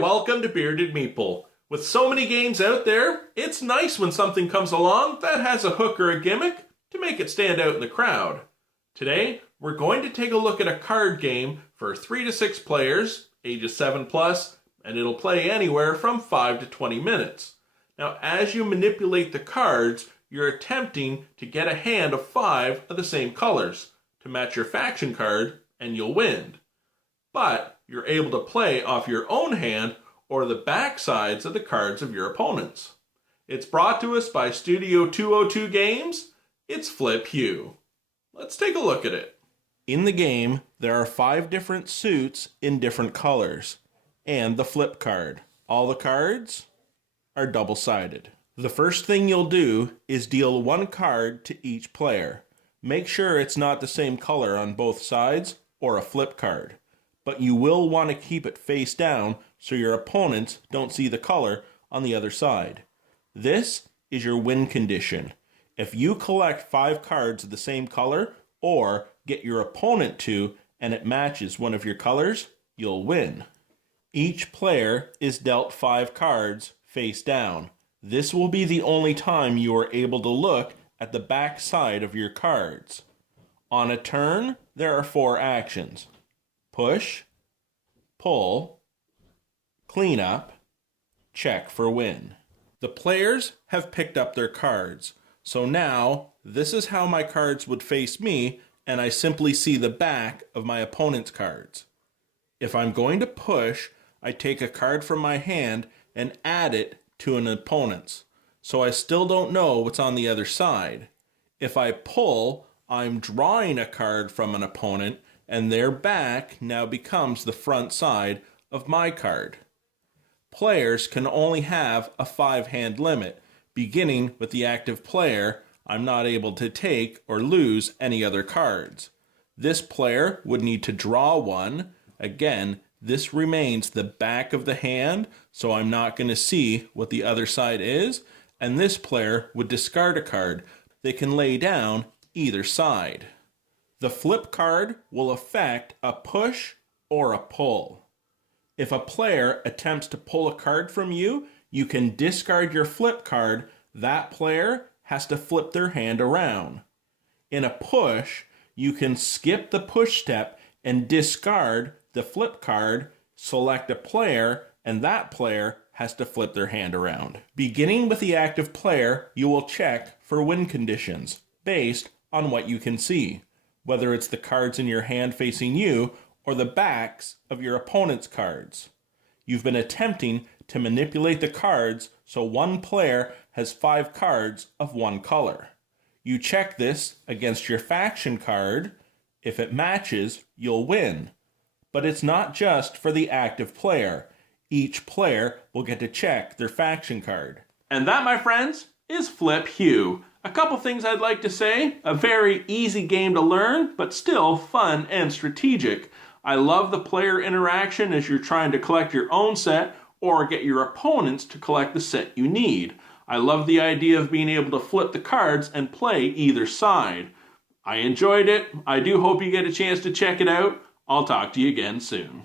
welcome to Bearded Meeple. With so many games out there, it's nice when something comes along that has a hook or a gimmick to make it stand out in the crowd. Today, we're going to take a look at a card game for 3 to 6 players, ages 7 plus, and it'll play anywhere from 5 to 20 minutes. Now, as you manipulate the cards, you're attempting to get a hand of 5 of the same colors to match your faction card, and you'll win. But you're able to play off your own hand or the back sides of the cards of your opponents. It's brought to us by Studio 202 Games. It's Flip Hue. Let's take a look at it. In the game, there are 5 different suits in different colors, and the flip card. All the cards are double-sided. The first thing you'll do is deal 1 card to each player. Make sure it's not the same color on both sides or a flip card, but you will want to keep it face down so your opponents don't see the color on the other side. This is your win condition. If you collect 5 cards of the same color or get your opponent to and it matches one of your colors, you'll win. Each player is dealt 5 cards face down. This will be the only time you are able to look at the back side of your cards. On a turn, there are 4 actions: push, pull, clean up, check for win. The players have picked up their cards, so now this is how my cards would face me, and I simply see the back of my opponent's cards. If I'm going to push, I take a card from my hand and add it to an opponent's, so I still don't know what's on the other side. If I pull, I'm drawing a card from an opponent, and their back now becomes the front side of my card. Players can only have a 5-hand limit. Beginning with the active player, I'm not able to take or lose any other cards. This player would need to draw one. Again, this remains the back of the hand, so I'm not going to see what the other side is, and this player would discard a card. They can lay down either side. The flip card will affect a push or a pull. If a player attempts to pull a card from you, you can discard your flip card. That player has to flip their hand around. In a push, you can skip the push step and discard the flip card, select a player, and that player has to flip their hand around. Beginning with the active player, you will check for win conditions based on what you can see, whether it's the cards in your hand facing you or the backs of your opponent's cards. You've been attempting to manipulate the cards so one player has 5 cards of one color. You check this against your faction card. If it matches, you'll win. But it's not just for the active player. Each player will get to check their faction card. And that, my friends, is Flip Hue. A couple things I'd like to say. A very easy game to learn, but still fun and strategic. I love the player interaction as you're trying to collect your own set or get your opponents to collect the set you need. I love the idea of being able to flip the cards and play either side. I enjoyed it. I do hope you get a chance to check it out. I'll talk to you again soon.